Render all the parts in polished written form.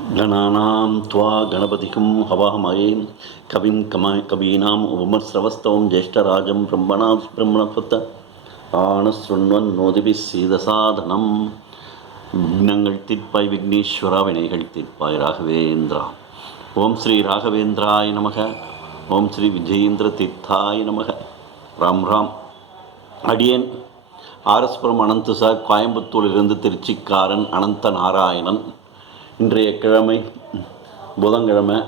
गणानां त्वा गणपतिं हवामहे कविं कवीनाम् उपमश्रवस्तवं ज्येष्ठराजं ब्रह्मणस्पत ஆனஸ்ருண்வன் சீதசாதனம் விக்னங்கள் தீர்ப்பாய் விக்னேஸ்வரா வினைகள் தீர்ப்பாய் ராகவேந்திரா. ஓம் ஸ்ரீ ராகவேந்திராய நமக. ஓம் ஸ்ரீ விஜயேந்திர தீர்த்தாய நமக. ராம் ராம். அடியேன் ஆர்எஸ்புரம் அனந்து சார், கோயம்புத்தூரிலிருந்து திருச்சிக்காரன் அனந்த நாராயணன். இன்றைய கிழமை புதன்கிழமை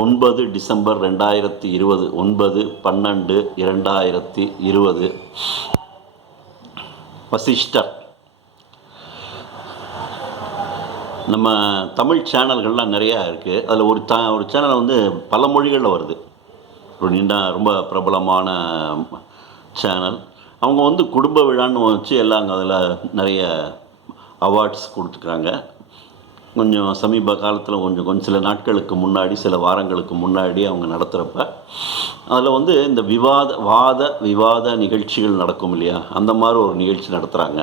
9 டிசம்பர் 2020, 9/12/2020. வசிஷ்டர். நம்ம தமிழ் சேனல்கள்லாம் நிறையா இருக்குது. அதில் ஒரு சேனல் வந்து பல மொழிகளில் வருது. ஒரு ரொம்ப பிரபலமான சேனல். அவங்க வந்து குடும்ப விழான்னு வச்சு எல்லாம் அதில் நிறைய அவார்ட்ஸ் கொடுத்துருக்குறாங்க. கொஞ்சம் சமீப காலத்தில் கொஞ்சம் சில நாட்களுக்கு முன்னாடி, சில வாரங்களுக்கு முன்னாடி அவங்க நடத்துகிறப்ப அதில் வந்து இந்த விவாத நிகழ்ச்சிகள் நடக்கும் இல்லையா, அந்த மாதிரி ஒரு நிகழ்ச்சி நடத்துகிறாங்க.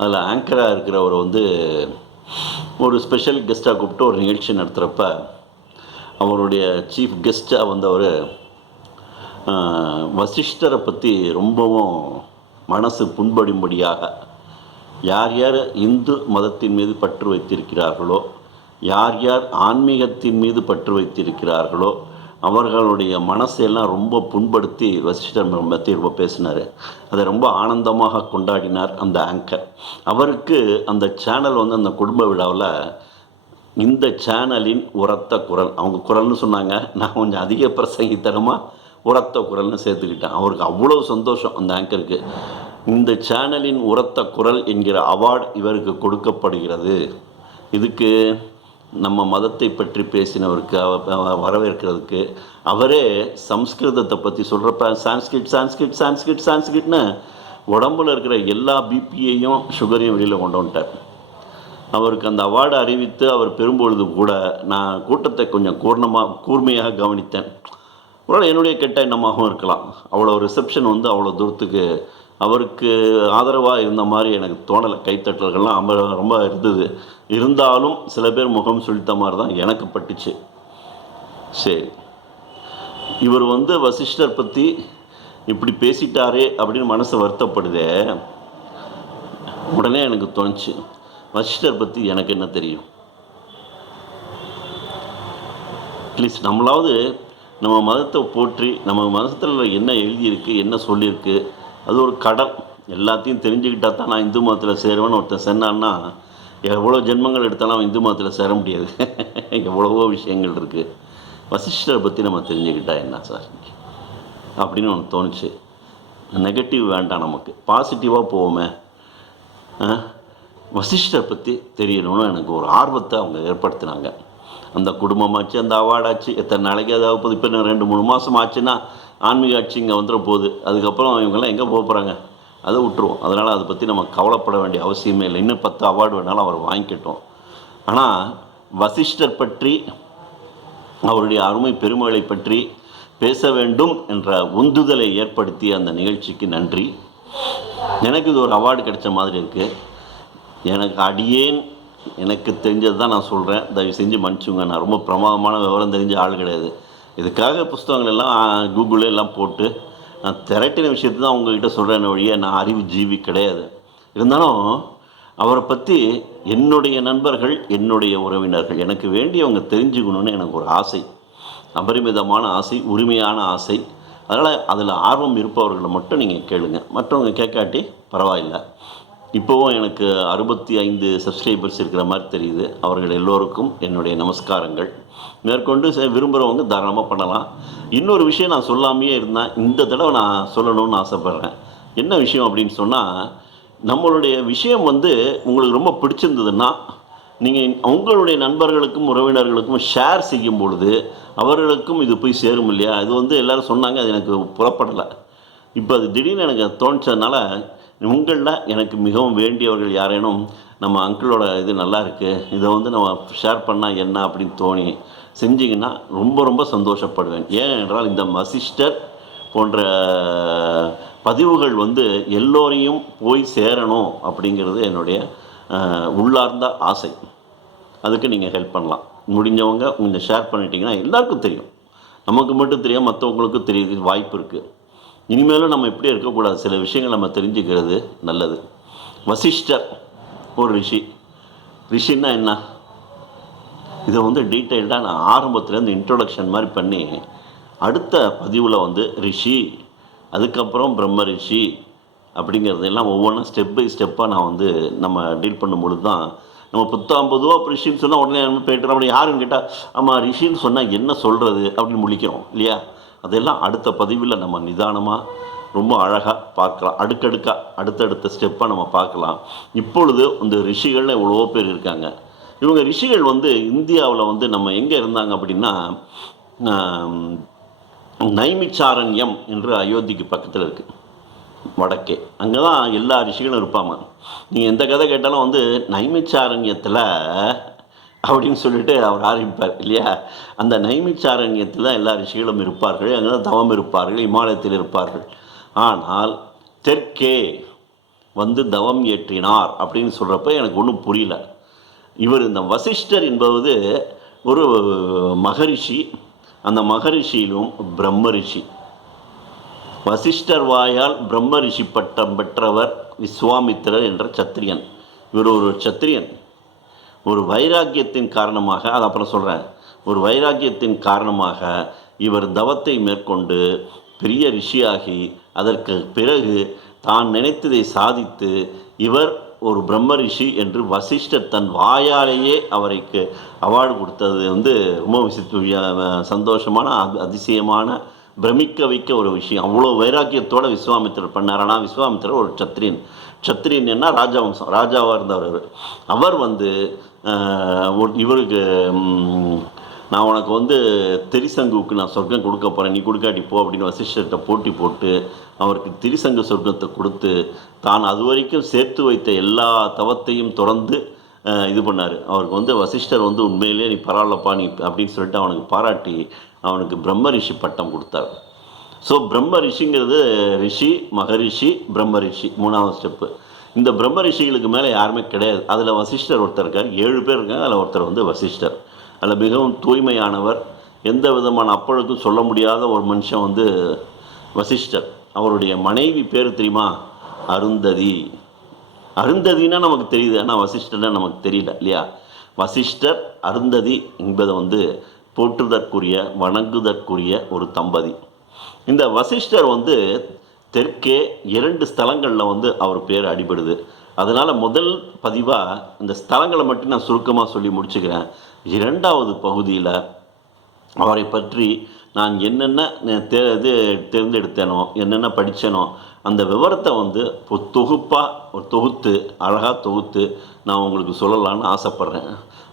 அதில் ஆங்கராக இருக்கிறவர் வந்து ஒரு ஸ்பெஷல் கெஸ்ட்டாக கூப்பிட்டு ஒரு நிகழ்ச்சி நடத்துகிறப்ப அவருடைய சீஃப் கெஸ்ட்டாக வந்தவர் வசிஷ்டரை பற்றி ரொம்பவும் மனசு புண்படும்படியாக, யார் யார் இந்து மதத்தின் மீது பற்று வைத்திருக்கிறார்களோ, யார் யார் ஆன்மீகத்தின் மீது பற்று வைத்திருக்கிறார்களோ அவர்களுடைய மனசையெல்லாம் ரொம்ப புண்படுத்தி வசிஷ்டர் பற்றி ரொம்ப பேசினார். அதை ரொம்ப ஆனந்தமாக கொண்டாடினார் அந்த ஆங்கர். அவருக்கு அந்த சேனல் வந்து அந்த குடும்ப விழாவில் இந்த சேனலின் உரத்த குரல், அவங்க குரல்னு சொன்னாங்க, நான் கொஞ்சம் அதிக பிரசங்கித்தனமாக உரத்த குரல்னு சேர்த்துக்கிட்டேன். அவருக்கு அவ்வளோ சந்தோஷம் அந்த ஆங்கருக்கு. இந்த சேனலின் உரத்த குரல் என்கிற அவார்டு இவருக்கு கொடுக்கப்படுகிறது. இதுக்கு நம்ம மதத்தை பற்றி பேசினவருக்கு வரவேற்கிறதுக்கு அவரே சம்ஸ்கிருதத்தை பற்றி சொல்கிறப்ப சான்ஸ்கிரிட்னு உடம்புல இருக்கிற எல்லா பிபியையும் சுகரையும் வெளியில் கொண்டு வந்துட்டார். அவருக்கு அந்த அவார்டு அறிவித்து அவர் பெறும்பொழுது கூட நான் கூட்டத்தை கொஞ்சம் கூர்மையாக கவனித்தேன். ஒரு என்னுடைய கெட்ட எண்ணமாகவும் இருக்கலாம். அவ்வளோ ரிசப்ஷன் வந்து அவ்வளோ தூரத்துக்கு அவருக்கு ஆதரவாக இருந்த மாதிரி எனக்கு தோணலை. கைத்தட்டல்கள்லாம் ரொம்ப இருந்தது. இருந்தாலும் சில பேர் முகம் சுழித்த மாதிரி தான் எனக்கு பட்டுச்சு. சரி, இவர் வந்து வசிஷ்டர் பற்றி இப்படி பேசிட்டாரே அப்படின்னு மனசு வருத்தப்படுதே. உடனே எனக்கு தோணுச்சு, வசிஷ்டர் பற்றி எனக்கு என்ன தெரியும்? ப்ளீஸ், நம்மளாவது நம்ம மதத்தை போற்றி, நம்ம மதத்தில் என்ன எழுதியிருக்கு, என்ன சொல்லியிருக்கு, அது ஒரு கடல். எல்லாத்தையும் தெரிஞ்சுக்கிட்டால் தான் நான் இந்து மதத்தில் சேருவேன்னு ஒருத்தன் சொன்னான்னா, எவ்வளோ ஜென்மங்கள் எடுத்தாலும் அவன் இந்து மதத்தில் சேர முடியாது. எவ்வளவோ விஷயங்கள் இருக்குது. வசிஷ்டரை பற்றி நம்ம தெரிஞ்சுக்கிட்டா என்ன சார் அப்படின்னு ஒன்று தோணுச்சு. நெகட்டிவ் வேண்டாம், நமக்கு பாசிட்டிவாக போவோமே. வசிஷ்டரை பற்றி தெரியணும்னு எனக்கு ஒரு ஆர்வத்தை அவங்க ஏற்படுத்தினாங்க. அந்த குடும்பமாச்சு, அந்த அவார்டாச்சு, எத்தனை நாளைக்கு அதாவது இப்போ 2-3 மாதம் ஆச்சுன்னா ஆன்மீக ஆட்சி இங்கே வந்துட போகுது. அதுக்கப்புறம் இவங்கெல்லாம் எங்கே போக போகிறாங்க, அதை விட்டுருவோம். அதனால் அதை பற்றி நம்ம கவலைப்பட வேண்டிய அவசியமே இல்லை. இன்னும் 10 அவார்டு வேணாலும் அவர் வாங்கிக்கிட்டோம். ஆனால் வசிஷ்டர் பற்றி, அவருடைய அருமை பெருமைகளை பற்றி பேச வேண்டும் என்ற உந்துதலை ஏற்படுத்திய அந்த நிகழ்ச்சிக்கு நன்றி. எனக்கு இது ஒரு அவார்டு கிடைச்ச மாதிரி இருக்குது. எனக்கு தெரிஞ்சது தான் நான் சொல்கிறேன். தயவு செஞ்சு மன்னிச்சுங்க. நான் ரொம்ப பிரமாதமான விவரம் தெரிஞ்ச ஆள் கிடையாது. இதுக்காக புஸ்தகங்கள் எல்லாம் கூகுளில் எல்லாம் போட்டு நான் திரட்டின விஷயத்தை தான் உங்கள்கிட்ட சொல்கிறேன் வழியே. நான் அறிவு ஜீவி கிடையாது. இருந்தாலும் அவரை பற்றி என்னுடைய நண்பர்கள், என்னுடைய உறவினர்கள், எனக்கு வேண்டியவங்க தெரிஞ்சுக்கணுன்னு எனக்கு ஒரு ஆசை, அபரிமிதமான ஆசை, உரிமையான ஆசை. அதனால் அதில் ஆர்வம் இருப்பவர்களை மட்டும் நீங்கள் கேளுங்க, மற்றவங்க கேட்காட்டி பரவாயில்லை. இப்போவும் எனக்கு 65 சப்ஸ்கிரைபர்ஸ் இருக்கிற மாதிரி தெரியுது. அவர்கள் எல்லோருக்கும் என்னுடைய நமஸ்காரங்கள். மேற்கொண்டு விரும்புகிறவங்க தாராளமாக பண்ணலாம். இன்னொரு விஷயம் நான் சொல்லாமையே இருந்தேன், இந்த தடவை நான் சொல்லணும்னு ஆசைப்பட்றேன். என்ன விஷயம் அப்படின்னு சொன்னால், நம்மளுடைய விஷயம் வந்து உங்களுக்கு ரொம்ப பிடிச்சிருந்ததுன்னா நீங்கள் உங்களுடைய நண்பர்களுக்கும் உறவினர்களுக்கும் ஷேர் செய்யும் பொழுது அவர்களுக்கும் இது போய் சேரும் இல்லையா. இது வந்து எல்லோரும் சொன்னாங்க, அது எனக்கு புறப்படலை. இப்போ அது திடீர்னு எனக்கு தோணிச்சதுனால, உங்களில் எனக்கு மிகவும் வேண்டியவர்கள் யாரேனும் நம்ம அங்கிளோட இது நல்லா இருக்குது, இதை வந்து நம்ம ஷேர் பண்ணால் என்ன அப்படின்னு தோணி செஞ்சிங்கன்னா ரொம்ப ரொம்ப சந்தோஷப்படுவேன். ஏனென்றால் இந்த வசிஷ்டர் போன்ற பதிவுகள் வந்து எல்லோரையும் போய் சேரணும் அப்படிங்கிறது என்னுடைய உள்ளார்ந்த ஆசை. அதுக்கு நீங்கள் ஹெல்ப் பண்ணலாம். முடிஞ்சவங்க கொஞ்சம் ஷேர் பண்ணிட்டீங்கன்னா எல்லாருக்கும் தெரியும். நமக்கு மட்டும் தெரியாம மற்றவங்களுக்கும் தெரிய வாய்ப்பு இருக்குது. இனிமேலும் நம்ம இப்படியே இருக்கக்கூடாது. சில விஷயங்கள் நம்ம தெரிஞ்சுக்கிறது நல்லது. வசிஷ்டர் ஒரு ரிஷி. ரிஷின்னா என்ன? இதை வந்து டீட்டெயில்டாக நான் ஆரம்பத்துலேருந்து இன்ட்ரொடக்ஷன் மாதிரி பண்ணி அடுத்த பதிவில் வந்து ரிஷி, அதுக்கப்புறம் பிரம்ம ரிஷி அப்படிங்கிறதெல்லாம் ஒவ்வொன்றா ஸ்டெப் பை ஸ்டெப்பாக நான் வந்து நம்ம டீல் பண்ணும்பொழுது தான் நம்ம பொதுவாக ரிஷின்னு சொன்னால் உடனே நம்ம போய்ட்டு அப்படி யாருன்னு கேட்டால் ஆமாம் ரிஷின்னு சொன்னால் என்ன சொல்கிறது அப்படின்னு முழிக்கிறோம் இல்லையா? அதெல்லாம் அடுத்த பதிவில் நம்ம நிதானமாக ரொம்ப அழகாக பார்க்கலாம். அடுத்தடுத்த ஸ்டெப்பாக நம்ம பார்க்கலாம். இப்பொழுது இந்த ரிஷிகள்னு எவ்வளோ பேர் இருக்காங்க. இவங்க ரிஷிகள் வந்து இந்தியாவில் வந்து நம்ம எங்கே இருந்தாங்க அப்படின்னா நைமிச்சாரண்யம் என்று அயோத்திக்கு பக்கத்தில் இருக்குது, வடக்கே. அங்கே தான் எல்லா ரிஷிகளும் இருப்பாங்க. நீங்கள் எந்த கதை கேட்டாலும் வந்து நைமிச்சாரண்யத்தில் அப்படின்னு சொல்லிட்டு அவர் ஆரம்பிப்பார் இல்லையா? அந்த நைமிச்சாரண்யத்தில் தான் எல்லா ரிஷிகளும் இருப்பார்கள். அங்கே தான் தவம் இருப்பார்கள், இமாலயத்தில் இருப்பார்கள். ஆனால் தெற்கே வந்து தவம் ஏற்றினார் அப்படின்னு சொல்கிறப்ப எனக்கு ஒன்றும் புரியல. இவர் இந்த வசிஷ்டர் என்பது ஒரு மகரிஷி. அந்த மகரிஷியிலும் பிரம்ம ரிஷி. வசிஷ்டர் வாயால் பிரம்ம ரிஷி பட்டம் பெற்றவர் விஸ்வாமித்திரர் என்ற சத்திரியன். இவர் ஒரு சத்திரியன். ஒரு வைராக்கியத்தின் காரணமாக, அது அப்புறம் சொல்கிறேன், ஒரு வைராக்கியத்தின் காரணமாக இவர் தவத்தை மேற்கொண்டு பெரிய ரிஷியாகி அதற்கு பிறகு தான் நினைத்ததை சாதித்து இவர் ஒரு பிரம்ம ரிஷி என்று வசிஷ்டர் தன் வாயாலேயே அவருக்கு அவார்டு கொடுத்தது வந்து ரொம்ப சந்தோஷமான அதிசயமான பிரமிக்க வைக்க ஒரு விஷயம். அவ்வளோ வைராக்கியத்தோடு விஸ்வாமித்திரர் பண்ணார். ஆனால் விஸ்வாமித்திரர் ஒரு சத்திரியன் என்ன ராஜவம்சம், ராஜாவாக இருந்தவர். அவர் வந்து இவருக்கு நான் உனக்கு வந்து திரிசங்குக்கு நான் சொர்க்கம் கொடுக்க போகிறேன், நீ கொடுக்காட்டி போ அப்படின்னு வசிஷ்டர்கிட்ட போட்டி போட்டு அவருக்கு திரிசங்கு சொர்க்கத்தை கொடுத்து தான் அது வரைக்கும் சேர்த்து வைத்த எல்லா தவத்தையும் தொடர்ந்து இது பண்ணார். அவருக்கு வந்து வசிஷ்டர் வந்து உண்மையிலே நீ பரவாயில்லப்பா நீ அப்படின்னு சொல்லிட்டு அவனுக்கு பாராட்டி அவனுக்கு பிரம்ம ரிஷி பட்டம் கொடுத்தார். ஸோ பிரம்ம ரிஷிங்கிறது ரிஷி, மகரிஷி, பிரம்ம ரிஷி, மூணாவது ஸ்டெப்பு. இந்த பிரம்ம ரிஷிகளுக்கு மேலே யாருமே கிடையாது. அதில் வசிஷ்டர் ஒருத்தர் இருக்கார். 7 பேர் இருக்காங்க. அதில் ஒருத்தர் வந்து வசிஷ்டர். அதில் மிகவும் தூய்மையானவர், எந்த விதமான அப்பழுக்கும் சொல்ல முடியாத ஒரு மனுஷன் வந்து வசிஷ்டர். அவருடைய மனைவி பேர் தெரியுமா? அருந்ததி. அருந்ததினா நமக்கு தெரியுது, ஆனால் வசிஷ்டர்னா நமக்கு தெரியல இல்லையா? வசிஷ்டர் அருந்ததி என்பதை வந்து போற்றுதற்குரிய வணங்குதற்குரிய ஒரு தம்பதி. இந்த வசிஷ்டர் வந்து தெற்கே 2 ஸ்தலங்களில் வந்து அவர் பேர் அடிபடுது. அதனால் முதல் பதிவாக இந்த ஸ்தலங்களை மட்டும் நான் சுருக்கமாக சொல்லி முடிச்சுக்கிறேன். 2வது பகுதியில் அவரை பற்றி நான் என்னென்ன தேர்ந்தெடுத்தேனோ, என்னென்ன படித்தேனோ அந்த விவரத்தை வந்து தொகுத்து அழகாக தொகுத்து நான் உங்களுக்கு சொல்லலான்னு ஆசைப்பட்றேன்.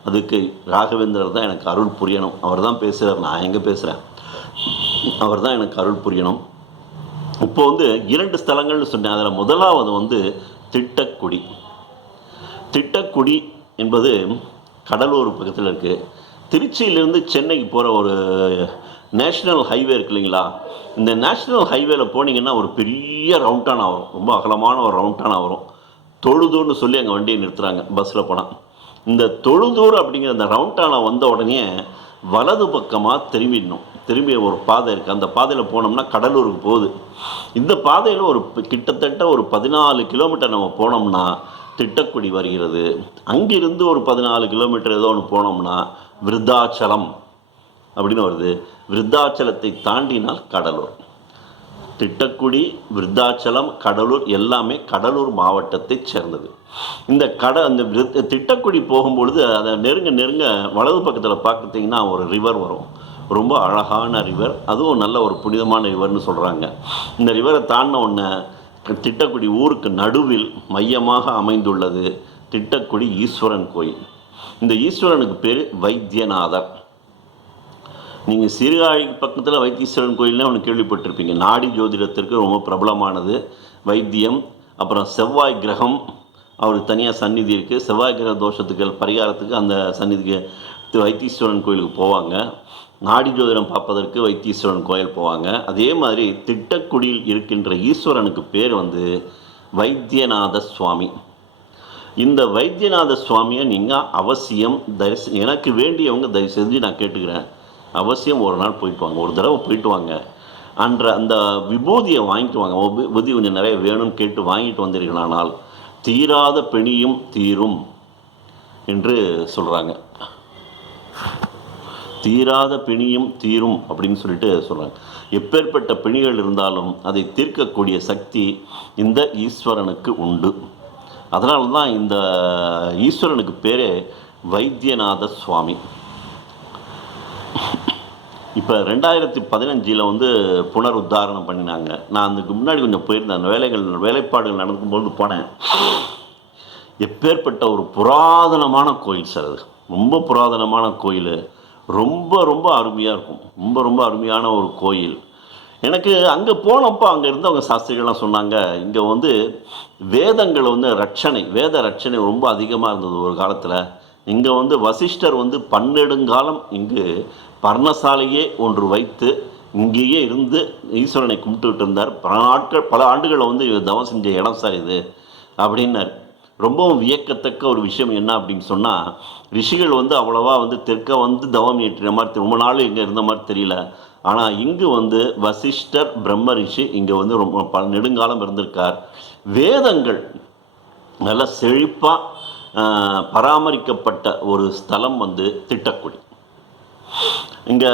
அதுக்கு ராகவேந்திரர் தான் எனக்கு அருள் புரியணும். அவர் தான் பேசுகிறார், நான் எங்கே பேசுகிறேன். அவர் தான் எனக்கு அருள் புரியணும். இப்போ வந்து 2 ஸ்தலங்கள்னு சொன்னேன். அதில் முதலாவது வந்து திட்டக்குடி. திட்டக்குடி என்பது கடலூர் பக்கத்தில் இருக்குது. திருச்சியிலேருந்து சென்னைக்கு போகிற ஒரு நேஷ்னல் ஹைவே இருக்கு இல்லைங்களா? இந்த நேஷ்னல் ஹைவேல போனீங்கன்னா ஒரு பெரிய ரவுண்டானா வரும், ரொம்ப அகலமான ஒரு ரவுண்டானா வரும். தொழுதூர்னு சொல்லி அங்கே வண்டியை நிறுத்துகிறாங்க பஸ்ஸில் போனால். இந்த தொழுதூர் அப்படிங்கிற அந்த ரவுண்டானா வந்த உடனே வலது பக்கமாக திரும்பி ஒரு பாதை இருக்குது. அந்த பாதையில் போனோம்னா கடலூருக்கு போகுது. இந்த பாதையில் கிட்டத்தட்ட ஒரு 14 கிலோமீட்டர் நம்ம போனோம்னா திட்டக்குடி வருகிறது. அங்கிருந்து ஒரு 14 கிலோமீட்டர் ஏதோ ஒன்று போனோம்னா விருத்தாச்சலம் அப்படின்னு வருது. விருத்தாச்சலத்தை தாண்டினால் கடலூர். திட்டக்குடி, விருத்தாச்சலம், கடலூர் எல்லாமே கடலூர் மாவட்டத்தை சேர்ந்தது. அந்த திட்டக்குடி போகும்பொழுது அதை நெருங்க வலது பக்கத்தில் பார்த்திங்கன்னா ஒரு ரிவர் வரும். ரொம்ப அழகான ரிவர், அதுவும் நல்ல ஒரு புனிதமான ரிவர்னு சொல்கிறாங்க. இந்த ரிவரை தாண்டின உடனே திட்டக்குடி ஊருக்கு நடுவில் மையமாக அமைந்துள்ளது திட்டக்குடி ஈஸ்வரன் கோயில். இந்த ஈஸ்வரனுக்கு பேர் வைத்தியநாதர். நீங்கள் சீர்காழி பக்கத்தில் வைத்தீஸ்வரன் கோயில்னு ஒன்று கேள்விப்பட்டிருப்பீங்க. நாடி ஜோதிடத்திற்கு ரொம்ப பிரபலமானது. வைத்தியம், அப்புறம் செவ்வாய் கிரகம் அவருக்கு தனியாக சந்நிதி இருக்குது. செவ்வாய் கிரக தோஷத்துக்கு பரிகாரத்துக்கு அந்த சந்நிதிக்கு வைத்தீஸ்வரன் கோயிலுக்கு போவாங்க. நாடி ஜோதிடம் பார்ப்பதற்கு வைத்தீஸ்வரன் கோயில் போவாங்க. அதே மாதிரி திட்டக்குடியில் இருக்கின்ற ஈஸ்வரனுக்கு பேர் வந்து வைத்தியநாத சுவாமி. இந்த வைத்தியநாத சுவாமியை நீங்கள் அவசியம் எனக்கு வேண்டியவங்க தயவு செஞ்சு நான் கேட்டுக்கிறேன், அவசியம் ஒரு நாள் போயிட்டு வாங்க, ஒரு தடவை போயிட்டு வாங்க. அன்ற அந்த விபூதியை வாங்கிட்டு வாங்க. விபூதி கொஞ்சம் நிறைய வேணும்னு கேட்டு வாங்கிட்டு வந்தீர்களானால் தீராத பிணியும் தீரும் என்று சொல்கிறாங்க. தீராத பிணியும் தீரும் அப்படின்னு சொல்லிட்டு சொல்கிறாங்க. எப்பேற்பட்ட பிணிகள் இருந்தாலும் அதை தீர்க்கக்கூடிய சக்தி இந்த ஈஸ்வரனுக்கு உண்டு. அதனால தான் இந்த ஈஸ்வரனுக்கு பேரே வைத்தியநாத சுவாமி. இப்போ 2015 புனருத்தாரணம் பண்ணினாங்க. நான் அதுக்கு முன்னாடி கொஞ்சம் போயிருந்தேன். அந்த வேலைப்பாடுகள் நடக்கும்போது போனேன். எப்பேற்பட்ட ஒரு புராதனமான கோயில் சார் அது. ரொம்ப புராதனமான கோயில். ரொம்ப ரொம்ப அருமையாக இருக்கும். ரொம்ப ரொம்ப அருமையான ஒரு கோயில். எனக்கு அங்கே போனப்போ அங்கே இருந்தவங்க சாஸ்திரிகள்லாம் சொன்னாங்க, இங்கே வேதங்களை வேத ரட்சணை ரொம்ப அதிகமாக இருந்தது ஒரு காலத்தில். இங்கே வசிஷ்டர் பன்னெடுங்காலம் இங்கு பர்ணசாலையே ஒன்று வைத்து இங்கேயே இருந்து ஈஸ்வரனை கும்பிட்டுக்கிட்டு இருந்தார். பல ஆண்டுகளை தவம் செஞ்ச இடம் சார் இது அப்படின்னார். ரொம்பவும் வியக்கத்தக்க ஒரு விஷயம் என்ன அப்படின்னு சொன்னால், ரிஷிகள் அவ்வளோவா தெற்க தவம் ஏற்றின மாதிரி ரொம்ப நாள் இங்கே இருந்த மாதிரி தெரியல. ஆனால் இங்கு வசிஷ்டர் பிரம்ம ரிஷி இங்கே ரொம்ப நெடுங்காலம் இருந்திருக்கார். வேதங்கள் நல்ல செழிப்பாக பராமரிக்கப்பட்ட ஒரு ஸ்தலம் திட்டக்குடி. இங்கே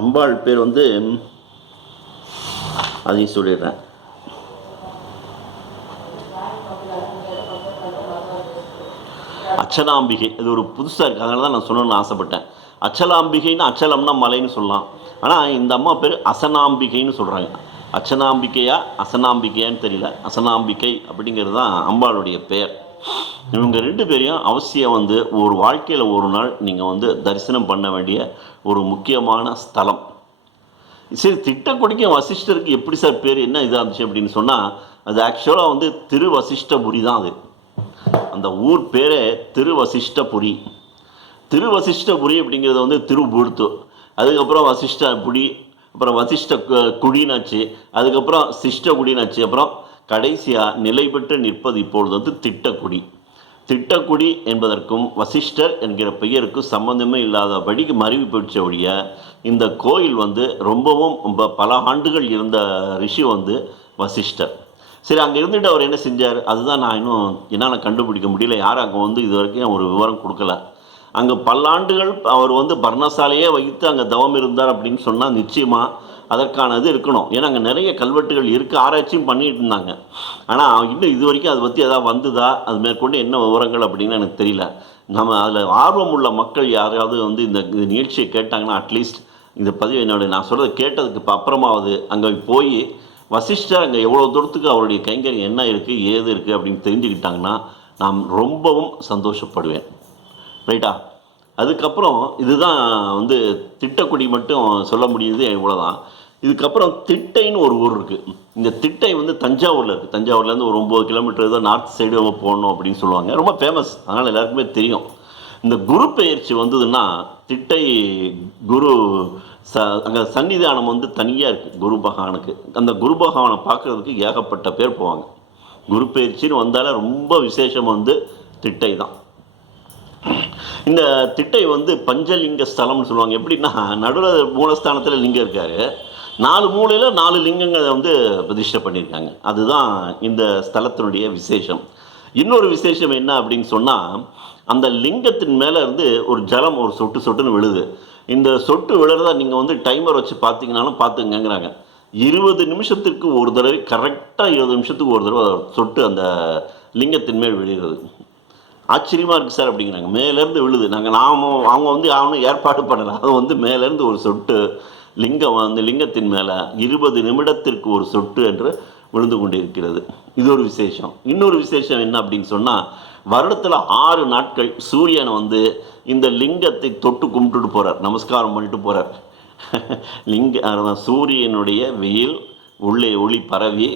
அம்பாள் பேர் அதையும் சொல்லிடுறேன். அச்சலாம்பிகை. இது ஒரு புதுசாக இருக்குது, அதனால தான் நான் சொல்லணும்னு ஆசைப்பட்டேன். அச்சலாம்பிகைன்னு அச்சலம்னா மலைன்னு சொல்லலாம். ஆனால் இந்த அம்மா பேர் அசனாம்பிகைன்னு சொல்கிறாங்க. அச்சனாம்பிகையா அசனாம்பிகையான்னு தெரியல. அசனாம்பிகை அப்படிங்கிறது தான் அம்பாளுடைய பெயர். இவங்க 2 பேரையும் அவசியம் ஒரு வாழ்க்கையில் ஒரு நாள் நீங்கள் தரிசனம் பண்ண வேண்டிய ஒரு முக்கியமான ஸ்தலம். சரி, திட்டக்குடிக்கும் வசிஷ்டருக்கு எப்படி சார் பேர் என்ன இதாக இருந்துச்சு அப்படின்னு சொன்னால், அது ஆக்சுவலாக திருவசிஷ்டபுரி தான். அது அந்த ஊர் பேரே திருவசிஷ்டபுரி. திருவசிஷ்டபுரி அப்படிங்கிறது திருபூர்த்து, அதுக்கப்புறம் வசிஷ்டபுரி, அப்புறம் வசிஷ்ட குடினாச்சு, அதுக்கப்புறம் சிஷ்டகுடினாச்சு, அப்புறம் கடைசியாக நிலை பெற்று நிற்பது இப்பொழுது திட்டக்குடி. திட்டக்குடி என்பதற்கும் வசிஷ்டர் என்கிற பெயருக்கும் சம்பந்தமே இல்லாதபடிக்கு மருவி போயிடுச்ச ஒழிய, இந்த கோயில் ரொம்பவும் பல ஆண்டுகள் இருந்த ரிஷி வசிஷ்டர். சரி, அங்கே இருந்துட்டு அவர் என்ன செஞ்சார், அதுதான் நான் இன்னும் என்னால் கண்டுபிடிக்க முடியல. யாரும் அங்கே இது வரைக்கும் ஒரு விவரம் கொடுக்கல. அங்கே பல்லாண்டுகள் அவர் பர்ணசாலையே வைத்து அங்கே தவம் இருந்தார் அப்படின்னு சொன்னால் நிச்சயமாக அதற்கான இது இருக்கணும். ஏன்னா அங்கே நிறைய கல்வெட்டுகள் இருக்குது, ஆராய்ச்சியும் பண்ணிகிட்டு இருந்தாங்க. ஆனால் இன்னும் இது வரைக்கும் அதை பற்றி எதாவது வந்ததா, அது மேற்கொண்டு என்ன விவரங்கள் அப்படின்னு எனக்கு தெரியல. நம்ம அதில் ஆர்வம் உள்ள மக்கள் யாராவது இந்த நிகழ்ச்சியை கேட்டாங்கன்னா, அட்லீஸ்ட் இந்த பதிவு நான் சொல்கிறத கேட்டதுக்கு அப்புறமாவது அங்கே போய் வசிஷ்டர் அங்கே எவ்வளோ தூரத்துக்கு அவருடைய கைங்கரியம் என்ன இருக்குது ஏது இருக்குது அப்படின்னு தெரிஞ்சுக்கிட்டாங்கன்னா நான் ரொம்பவும் சந்தோஷப்படுவேன். ரைட்டா? அதுக்கப்புறம் இதுதான் திட்டக்குடி மட்டும் சொல்ல முடியுது, இவ்வளோதான். இதுக்கப்புறம் திட்டைன்னு ஒரு ஊர் இருக்குது. இந்த திட்டை தஞ்சாவூரில் இருக்குது. தஞ்சாவூர்லேருந்து ஒரு 9 கிலோமீட்டர் தான் நார்த் சைடு போகணும் அப்படின்னு சொல்லுவாங்க. ரொம்ப ஃபேமஸ், அதனால் எல்லாருக்குமே தெரியும். இந்த குரு பெயர்ச்சி வந்ததுன்னா திட்டை குரு அங்கே சன்னிதானம் தனியாக இருக்குது குரு பகவானுக்கு. அந்த குரு பகவானை பார்க்குறதுக்கு ஏகப்பட்ட பேர் போவாங்க. குரு பயிற்சின்னு வந்தாலே ரொம்ப விசேஷம் திட்டை தான். இந்த திட்டை பஞ்சலிங்க ஸ்தலம்னு சொல்லுவாங்க. எப்படின்னா, நடுவில் மூலஸ்தானத்தில் லிங்கம் இருக்கார், 4 மூலையில் 4 லிங்கங்களை பிரதிஷ்டை பண்ணியிருக்காங்க. அதுதான் இந்த ஸ்தலத்தினுடைய விசேஷம். இன்னொரு விசேஷம் என்ன அப்படின்னு சொன்னால், அந்த லிங்கத்தின் மேலே ஒரு ஜலம் ஒரு சொட்டு சொட்டுன்னு விழுது. இந்த சொட்டு விழுறதா நீங்கள் டைமர் வச்சு பார்த்தீங்கன்னாலும் பார்த்துங்கங்கிறாங்க. 20 நிமிஷத்துக்கு ஒரு தடவை, கரெக்டாக 20 நிமிஷத்துக்கு ஒரு தடவை சொட்டு அந்த லிங்கத்தின் மேல் விழுகிறது. ஆச்சரியமாக இருக்குது சார் அப்படிங்கிறாங்க. மேலேருந்து விழுது. அவங்க அவனும் ஏற்பாடு பண்ணலை. அது மேலேருந்து ஒரு சொட்டு லிங்கம் லிங்கத்தின் மேலே 20 நிமிடத்திற்கு ஒரு சொட்டு என்று விழுந்து கொண்டு இருக்கிறது. இது ஒரு விசேஷம். இன்னொரு விசேஷம் என்ன அப்படின்னு சொன்னால், வருடத்தில் 6 நாட்கள் சூரியனை இந்த லிங்கத்தை தொட்டு கும்பிட்டுட்டு போகிறார், நமஸ்காரம் பண்ணிட்டு போகிறார். சூரியனுடைய வெயில் உள்ளே ஒளி பரவி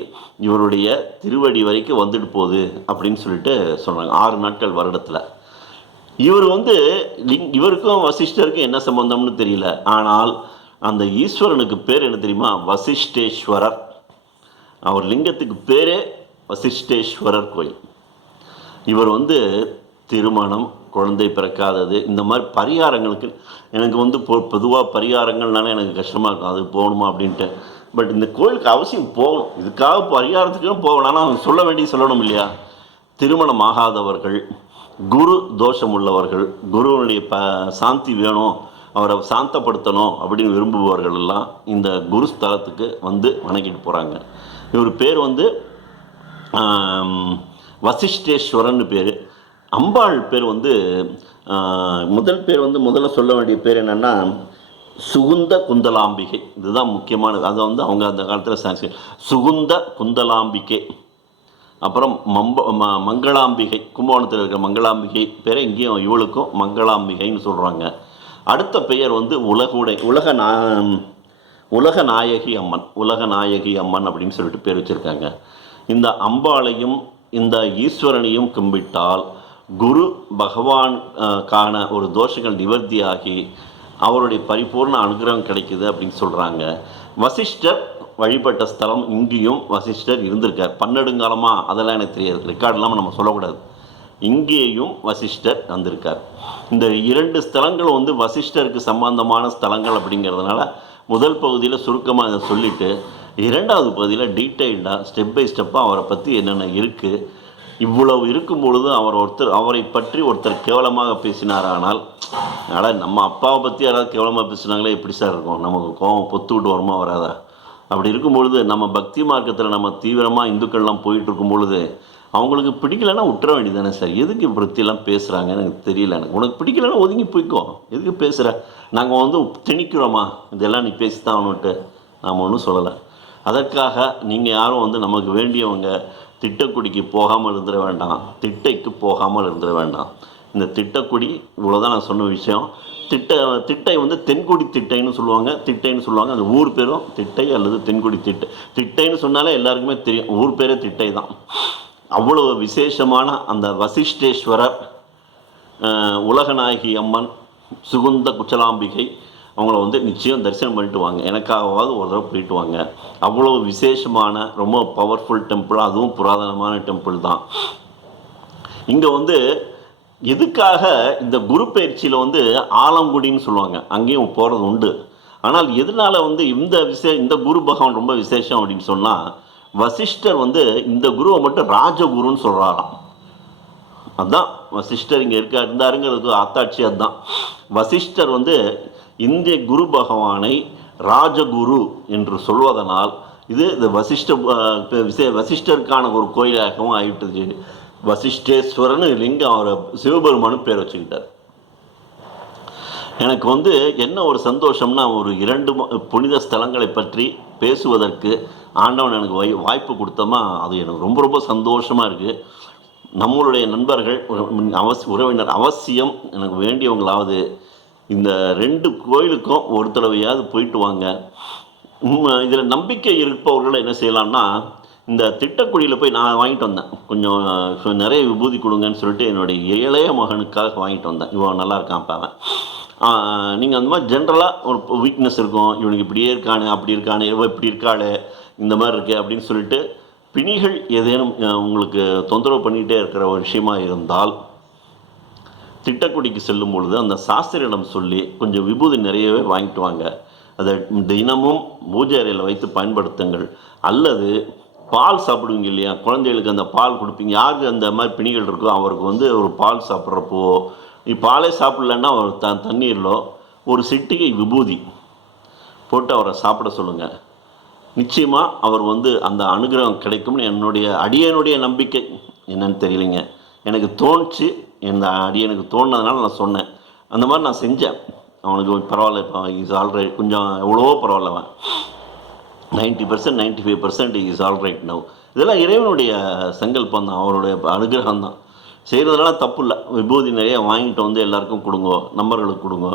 இவருடைய திருவடி வரைக்கும் வந்துட்டு போகுது அப்படின்னு சொல்லிட்டு சொல்கிறாங்க. 6 நாட்கள் வருடத்தில். இவர் இவருக்கும் வசிஷ்டருக்கும் என்ன சம்பந்தம்னு தெரியல. ஆனால் அந்த ஈஸ்வரனுக்கு பேர் என்ன தெரியுமா? வசிஷ்டேஸ்வரர். அவர் லிங்கத்துக்கு பேரே வசிஷ்டேஸ்வரர் கோயில். இவர் வந்து திருமணம், குழந்தை பிறக்காதது, இந்த மாதிரி பரிகாரங்களுக்கு எனக்கு வந்து பொதுவாக பரிகாரங்கள்னாலே எனக்கு கஷ்டமாக இருக்கும். அது போகணுமா அப்படின்ட்டு. பட் இந்த கோயிலுக்கு அவசியம் போகணும். இதுக்காக பரிகாரத்துக்கும் போகணும். ஆனால் சொல்ல வேண்டிய சொல்லணும் இல்லையா? திருமணம் ஆகாதவர்கள், குரு தோஷம் உள்ளவர்கள், குருவனுடைய சாந்தி வேணும், அவரை சாந்தப்படுத்தணும் அப்படின்னு விரும்புபவர்கள் எல்லாம் இந்த குரு ஸ்தலத்துக்கு வந்து வணங்கிட்டு போகிறாங்க. இவர் பேர் வந்து வசிஷ்டேஸ்வரன் பேர். அம்பாள் பேர் வந்து முதல் பேர் வந்து முதல்ல சொல்ல வேண்டிய பேர் என்னென்னா சுகுந்த குந்தலாம்பிகை. இதுதான் முக்கியமானது. அதை வந்து அவங்க அந்த காலத்தில் சான்ஸ்கிரிட் சுகுந்த குந்தலாம்பிகை. அப்புறம் மங்களாம்பிகை, கும்பகோணத்தில் இருக்கிற மங்களாம்பிகை பேரை இங்கேயும் இவளுக்கும் மங்களாம்பிகைன்னு சொல்கிறாங்க. அடுத்த பெயர் வந்து உலக நாயகி அம்மன். உலக நாயகி அம்மன் அப்படின்னு சொல்லிட்டு பேர் வச்சுருக்காங்க. இந்த அம்பாளையும் இந்த ஈஸ்வரனையும் கும்பிட்டால் குரு பகவான் காண ஒரு தோஷங்கள் நிவர்த்தியாகி அவருடைய பரிபூர்ண அனுகிரகம் கிடைக்குது அப்படின்னு சொல்கிறாங்க. வசிஷ்டர் வழிபட்ட ஸ்தலம் இங்கேயும் வசிஷ்டர் இருந்திருக்கார். பன்னெடுங்காலமாக அதெல்லாம் எனக்கு தெரியாது, ரெக்கார்ட் இல்லாமல் நம்ம சொல்லக்கூடாது. இங்கேயும் வசிஷ்டர் வந்திருக்கார். இந்த 2 ஸ்தலங்களும் வந்து வசிஷ்டருக்கு சம்பந்தமான ஸ்தலங்கள் அப்படிங்கிறதுனால முதல் பகுதியில் சுருக்கமாக இதை சொல்லிவிட்டு 2வது பகுதியில் டீட்டெயில்டாக ஸ்டெப் பை ஸ்டெப்பாக அவரை பற்றி என்னென்ன இருக்குது, இவ்வளவு இருக்கும் பொழுது அவரை பற்றி ஒருத்தர் கேவலமாக பேசினாரானால், ஆனால் நம்ம அப்பாவை பற்றி யாராவது கேவலமாக பேசினாங்களே எப்படி சார் இருக்கும்? நமக்கு கோவம் பொத்துக்கிட்டு வருமா வராதா? அப்படி இருக்கும் பொழுது நம்ம பக்தி மார்க்கத்தில் நம்ம தீவிரமாக இந்துக்கள்லாம் போயிட்டு இருக்கும் பொழுது அவங்களுக்கு பிடிக்கலைன்னா விட்டுற வேண்டியதானே சார்? எதுக்கு இப்படிலாம் பேசுகிறாங்கன்னு எனக்கு தெரியல. எனக்கு உனக்கு பிடிக்கலைன்னா ஒதுங்கி போய்க்கோ, எதுக்கு பேசுகிற? நாங்கள் வந்து திணிக்கிறோமா இதெல்லாம் நீ பேசித்தான் அவனுட்டு? நாம் ஒன்றும் சொல்லலை. அதற்காக நீங்கள் யாரும் வந்து நமக்கு வேண்டியவங்க திட்டக்குடிக்கு போகாமல் இருந்துட வேண்டாம், திட்டைக்கு போகாமல் இருந்துட வேண்டாம். இந்த திட்டக்குடி இவ்வளோதான் நான் சொன்ன விஷயம். திட்டை வந்து தென்குடி திட்டைன்னு சொல்லுவாங்க, திட்டைன்னு சொல்லுவாங்க. அந்த ஊர் பேரும் திட்டை அல்லது தென்குடி திட்டை. திட்டைன்னு சொன்னாலே எல்லாருக்குமே தெரியும், ஊர் பேரே திட்டை தான். அவ்வளோ விசேஷமான அந்த வசிஷ்டேஸ்வரர், உலகநாயகி அம்மன், சுகுந்த குச்சலாம்பிகை, அவங்கள வந்து நிச்சயம் தரிசனம் பண்ணிட்டு வாங்க. எனக்காகவாவது ஒரு தடவை போயிட்டு வாங்க. அவ்வளோ விசேஷமான ரொம்ப பவர்ஃபுல் டெம்பிள், அதுவும் புராதனமான டெம்பிள் தான். இங்கே வந்து எதுக்காக இந்த குரு பயிற்சியில் வந்து ஆலங்குடின்னு சொல்லுவாங்க, அங்கேயும் போகிறது உண்டு. ஆனால் எதனால் வந்து இந்த குரு பகவான் ரொம்ப விசேஷம் அப்படின்னு சொன்னால், வசிஷ்டர் வந்து இந்த குருவை மட்டும் ராஜகுருன்னு சொல்கிறாராம். அதுதான் வசிஷ்டர் இங்கே இருந்தாருங்கிறதுக்கு அத்தாட்சி அதுதான். வசிஷ்டர் வந்து இந்திய குரு பகவானை ராஜகுரு என்று சொல்வதனால் இது வசிஷ்டருக்கான ஒரு கோயிலாகவும் ஆகிவிட்டது. வசிஷ்டேஸ்வரன் லிங்கம் அவரை சிவபெருமானு பேர் வச்சுக்கிட்டார். எனக்கு வந்து என்ன ஒரு சந்தோஷம்னா, ஒரு 2 புனித ஸ்தலங்களை பற்றி பேசுவதற்கு ஆண்டவன் எனக்கு வாய்ப்பு கொடுத்தமா, அது எனக்கு ரொம்ப ரொம்ப சந்தோஷமாக இருக்குது. நம்மளுடைய நண்பர்கள் உறவினர் அவசியம் எனக்கு வேண்டியவங்களாவது இந்த 2 கோயிலுக்கும் ஒரு தடவையாவது போயிட்டு வாங்க. இதில் நம்பிக்கை இருப்பவர்கள் என்ன செய்யலாம்னா, இந்த திட்டக்குடியில் போய் நான் வாங்கிட்டு வந்தேன், கொஞ்சம் நிறைய விபூதி கொடுங்கன்னு சொல்லிட்டு என்னுடைய இளைய மகனுக்காக வாங்கிட்டு வந்தேன். இவன் நல்லா இருக்கான் பாவன். நீங்கள் அந்த மாதிரி ஜென்ரலாக ஒரு வீக்னஸ் இருக்கும், இவனுக்கு இப்படியே இருக்கானே அப்படி இருக்கானே இவன் இப்படி இருக்காளே இந்த மாதிரி இருக்கு அப்படின்னு சொல்லிட்டு பிணிகள் ஏதேனும் உங்களுக்கு தொந்தரவு பண்ணிகிட்டே இருக்கிற ஒரு விஷயமா இருந்தால் திட்டக்குடிக்கு செல்லும் பொழுது அந்த சாஸ்திரியிடம் சொல்லி கொஞ்சம் விபூதி நிறையவே வாங்கிட்டு வாங்க. அதை தினமும் பூஜை அறையில் வைத்து பயன்படுத்துங்கள். அல்லது பால் சாப்பிடுவீங்க இல்லையா, குழந்தைகளுக்கு அந்த பால் கொடுப்பீங்க, யாருக்கு அந்த மாதிரி பிணிகள் இருக்கோ அவருக்கு வந்து ஒரு பால் சாப்பிட்றப்போ பாலே சாப்பிட்லன்னா ஒரு தண்ணீரில் ஒரு சிட்டிகை விபூதி போட்டு அவரை சாப்பிட சொல்லுங்கள். நிச்சயமாக அவர் வந்து அந்த அனுகிரகம் கிடைக்கும்னு அடியனுடைய நம்பிக்கை. என்னன்னு தெரியலைங்க, எனக்கு தோணுச்சு, இந்த அடியனுக்கு தோணுனதுனால நான் சொன்னேன். அந்த மாதிரி நான் செஞ்சேன். அவனுக்கு பரவாயில்ல, இப்போ இஸ் ஆல்ரைட், கொஞ்சம் எவ்வளவோ பரவாயில்ல, அவன் 90% 95% இஸ் ஆல்ரைட் நவ். இதெல்லாம் இறைவனுடைய சங்கல்பம் தான், அவருடைய அனுகிரகம் தான். செய்கிறதுனால தப்பு இல்லை. விபூதி நிறைய வாங்கிட்டு வந்து எல்லாருக்கும் கொடுங்க, நம்பர்களுக்கு கொடுங்க.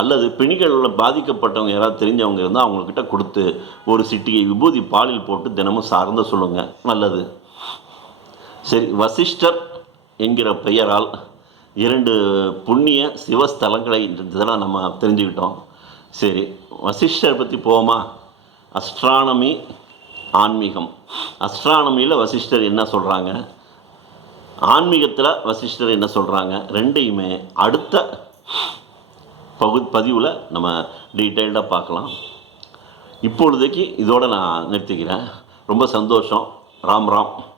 அல்லது பிணிகளில் பாதிக்கப்பட்டவங்க யாராவது தெரிஞ்சவங்க இருந்தால் அவங்கக்கிட்ட கொடுத்து ஒரு சிட்டிகை விபூதி பாலில் போட்டு தினமும் சார்ந்த சொல்லுங்கள், நல்லது. சரி, வசிஷ்டர் என்கிற பெயரால் 2 புண்ணிய சிவஸ்தலங்களை இதெல்லாம் நம்ம தெரிஞ்சுக்கிட்டோம். சரி, வசிஷ்டர் பற்றி போவோமா? அஸ்ட்ரானமி, ஆன்மீகம். அஸ்ட்ரானமியில் வசிஷ்டர் என்ன சொல்கிறாங்க, ஆன்மீகத்தில் வசிஷ்டர் என்ன சொல்கிறாங்க ரெண்டையுமே அடுத்த பதிவில் நம்ம டீட்டெயில்டாக பார்க்கலாம். இப்பொழுதைக்கு இதோடு நான் நிறுத்திக்கிறேன். ரொம்ப சந்தோஷம். ராம் ராம்.